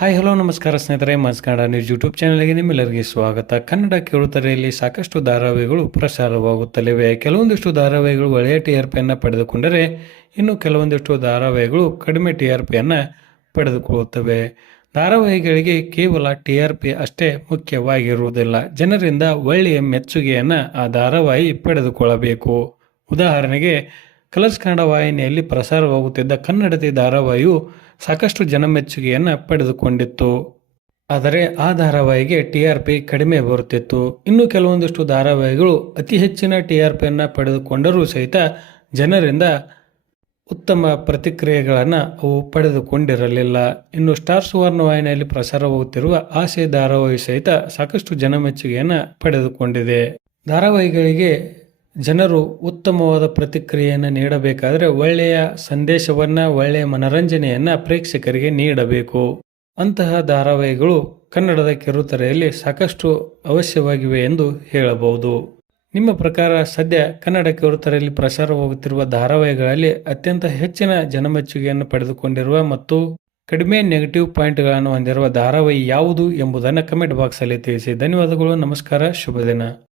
Hi hello ನಮಸ್ಕಾರ ಸ್ನೇಹಿತರೆ ಮನ್ಸ್ ಕನ್ನಡ ನ್ಯೂಸ್ ಯೂಟ್ಯೂಬ್ ಚಾನಲ್ಗೆ ನಿಮ್ಮೆಲ್ಲರಿಗೆ ಸ್ವಾಗತ. ಕನ್ನಡ ಕೇಳುತ್ತರೆಯಲ್ಲಿ ಸಾಕಷ್ಟು ಧಾರಾವಾಹಿಗಳು ಪ್ರಸಾರವಾಗುತ್ತಲಿವೆ. ಕೆಲವೊಂದಿಷ್ಟು ಧಾರಾವಾಹಿಗಳು ಒಳ್ಳೆಯ ಟಿ ಆರ್ ಪಿಯನ್ನು ಪಡೆದುಕೊಂಡರೆ, ಇನ್ನು ಕೆಲವೊಂದಿಷ್ಟು ಧಾರಾವಾಹಿಗಳು ಕಡಿಮೆ ಟಿ ಆರ್ ಪಿಯನ್ನು ಪಡೆದುಕೊಳ್ಳುತ್ತವೆ. ಧಾರಾವಾಹಿಗಳಿಗೆ ಕೇವಲ ಟಿ ಆರ್ ಪಿ ಅಷ್ಟೇ ಮುಖ್ಯವಾಗಿರುವುದಿಲ್ಲ. ಜನರಿಂದ ಒಳ್ಳೆಯ ಮೆಚ್ಚುಗೆಯನ್ನು ಆ ಧಾರಾವಾಹಿ ಪಡೆದುಕೊಳ್ಳಬೇಕು. ಉದಾಹರಣೆಗೆ ಕಲರ್ಸ್ ಕನ್ನಡ ವಾಹಿನಿಯಲ್ಲಿ ಪ್ರಸಾರವಾಗುತ್ತಿದ್ದ ಕನ್ನಡತಿ ಧಾರಾವಾಹಿಯು ಸಾಕಷ್ಟು ಜನಮೆಚ್ಚುಗೆಯನ್ನು ಪಡೆದುಕೊಂಡಿತ್ತು. ಆದರೆ ಆ ಧಾರಾವಾಹಿಗೆ ಟಿ ಆರ್ ಪಿ ಕಡಿಮೆ ಬರುತ್ತಿತ್ತು. ಇನ್ನು ಕೆಲವೊಂದಿಷ್ಟು ಧಾರಾವಾಹಿಗಳು ಅತಿ ಹೆಚ್ಚಿನ ಟಿ ಆರ್ ಪಿಯನ್ನು ಪಡೆದುಕೊಂಡರೂ ಸಹಿತ ಜನರಿಂದ ಉತ್ತಮ ಪ್ರತಿಕ್ರಿಯೆಗಳನ್ನು ಅವು ಪಡೆದುಕೊಂಡಿರಲಿಲ್ಲ. ಇನ್ನು ಸ್ಟಾರ್ ಸುವರ್ಣ ವಾಹಿನಿಯಲ್ಲಿ ಪ್ರಸಾರವಾಗುತ್ತಿರುವ ಆಸೆ ಧಾರಾವಾಹಿ ಸಹಿತ ಸಾಕಷ್ಟು ಜನಮೆಚ್ಚುಗೆಯನ್ನು ಪಡೆದುಕೊಂಡಿದೆ. ಧಾರಾವಾಹಿಗಳಿಗೆ ಜನರು ಉತ್ತಮವಾದ ಪ್ರತಿಕ್ರಿಯೆಯನ್ನು ನೀಡಬೇಕಾದರೆ ಒಳ್ಳೆಯ ಸಂದೇಶವನ್ನು, ಒಳ್ಳೆಯ ಮನರಂಜನೆಯನ್ನು ಪ್ರೇಕ್ಷಕರಿಗೆ ನೀಡಬೇಕು. ಅಂತಹ ಧಾರಾವಾಹಿಗಳು ಕನ್ನಡದ ಕಿರುತೆರೆಯಲ್ಲಿ ಸಾಕಷ್ಟು ಅವಶ್ಯವಾಗಿವೆ ಎಂದು ಹೇಳಬಹುದು. ನಿಮ್ಮ ಪ್ರಕಾರ ಸದ್ಯ ಕನ್ನಡ ಕಿರುತೆರೆಯಲ್ಲಿ ಪ್ರಸಾರವಾಗುತ್ತಿರುವ ಧಾರಾವಾಹಿಗಳಲ್ಲಿ ಅತ್ಯಂತ ಹೆಚ್ಚಿನ ಜನಮೆಚ್ಚುಗೆಯನ್ನು ಪಡೆದುಕೊಂಡಿರುವ ಮತ್ತು ಕಡಿಮೆ ನೆಗೆಟಿವ್ ಪಾಯಿಂಟ್ಗಳನ್ನು ಹೊಂದಿರುವ ಧಾರಾವಾಹಿ ಯಾವುದು ಎಂಬುದನ್ನು ಕಮೆಂಟ್ ಬಾಕ್ಸಲ್ಲಿ ತಿಳಿಸಿ. ಧನ್ಯವಾದಗಳು, ನಮಸ್ಕಾರ, ಶುಭ ದಿನ.